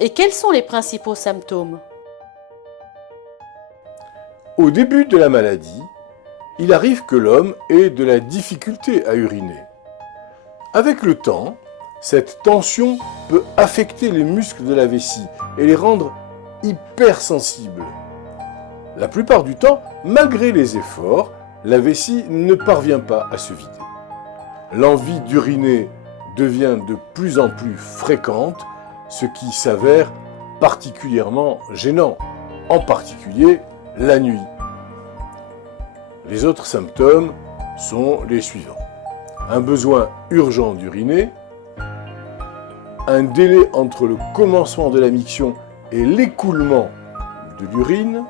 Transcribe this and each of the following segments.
Et quels sont les principaux symptômes? Au début de la maladie, il arrive que l'homme ait de la difficulté à uriner. Avec le temps, cette tension peut affecter les muscles de la vessie et les rendre hypersensibles. La plupart du temps, malgré les efforts, la vessie ne parvient pas à se vider. L'envie d'uriner devient de plus en plus fréquente, ce qui s'avère particulièrement gênant, en particulier la nuit. Les autres symptômes sont les suivants. Un besoin urgent d'uriner, un délai entre le commencement de la miction et l'écoulement de l'urine,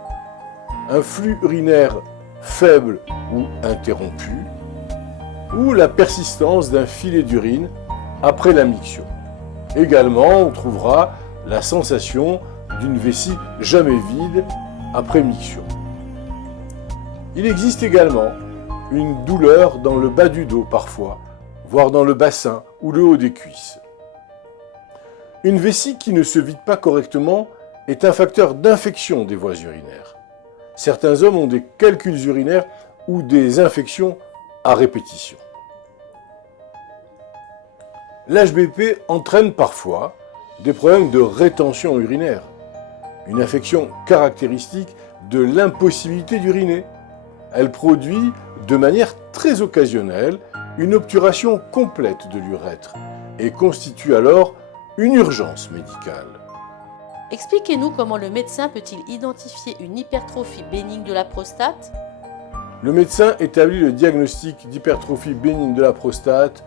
un flux urinaire faible ou interrompu, ou la persistance d'un filet d'urine après la miction. Également, on trouvera la sensation d'une vessie jamais vide après miction. Il existe également une douleur dans le bas du dos parfois, voire dans le bassin ou le haut des cuisses. Une vessie qui ne se vide pas correctement est un facteur d'infection des voies urinaires. Certains hommes ont des calculs urinaires ou des infections à répétition. L'HBP entraîne parfois des problèmes de rétention urinaire, une infection caractéristique de l'impossibilité d'uriner. Elle produit de manière très occasionnelle une obturation complète de l'urètre et constitue alors une urgence médicale. Expliquez-nous comment le médecin peut-il identifier une hypertrophie bénigne de la prostate? Le médecin établit le diagnostic d'hypertrophie bénigne de la prostate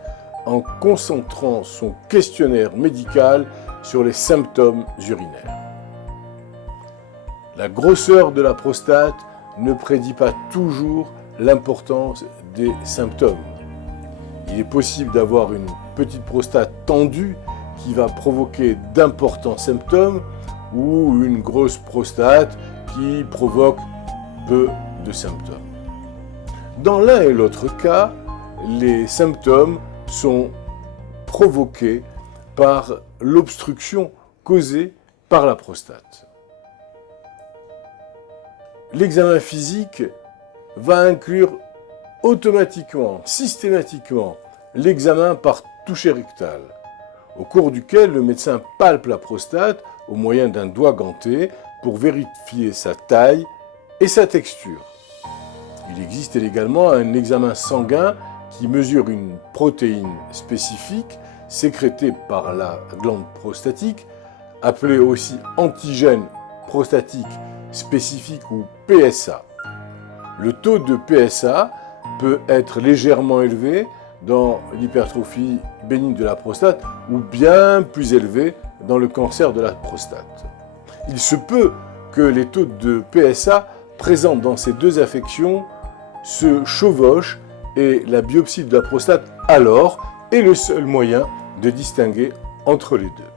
en concentrant son questionnaire médical sur les symptômes urinaires. La grosseur de la prostate ne prédit pas toujours l'importance des symptômes. Il est possible d'avoir une petite prostate tendue qui va provoquer d'importants symptômes ou une grosse prostate qui provoque peu de symptômes. Dans l'un et l'autre cas, les symptômes sont provoqués par l'obstruction causée par la prostate. L'examen physique va inclure automatiquement, systématiquement, l'examen par toucher rectal, au cours duquel le médecin palpe la prostate au moyen d'un doigt ganté pour vérifier sa taille et sa texture. Il existe également un examen sanguin qui mesure une protéine spécifique sécrétée par la glande prostatique, appelée aussi antigène prostatique spécifique ou PSA. Le taux de PSA peut être légèrement élevé dans l'hypertrophie bénigne de la prostate ou bien plus élevé dans le cancer de la prostate. Il se peut que les taux de PSA présents dans ces deux affections se chevauchent et la biopsie de la prostate alors est le seul moyen de distinguer entre les deux.